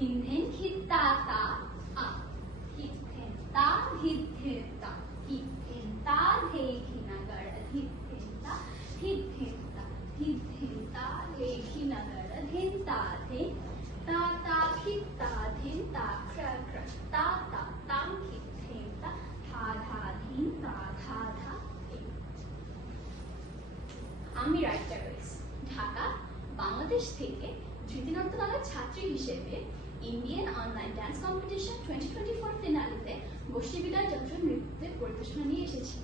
ধিন খিতা তা আ ধিন তা ধিন তা ধিন তা ধে খিনাগর ধিন তা ধিন তা ধিন তা ধে খিনাগর ধিন তা ধে তা তা খিতা ধিন তা ক্র ক্র তা তা তাম খিন তা ধা ধা ধিন তা ধা ধা। আমি রাইটা রয়েস, ঢাকা, বাংলাদেশ থেকে ধৃতি নর্তনালয়ের ছাত্রী হিসেবে ইন্ডিয়ান অনলাইন ডান্স কম্পিটিশন 2024 ফিনালিতে গোষ্ঠী বিদায় যন্ত্র নৃত্যের পরিবেশনা নিয়ে এসেছি।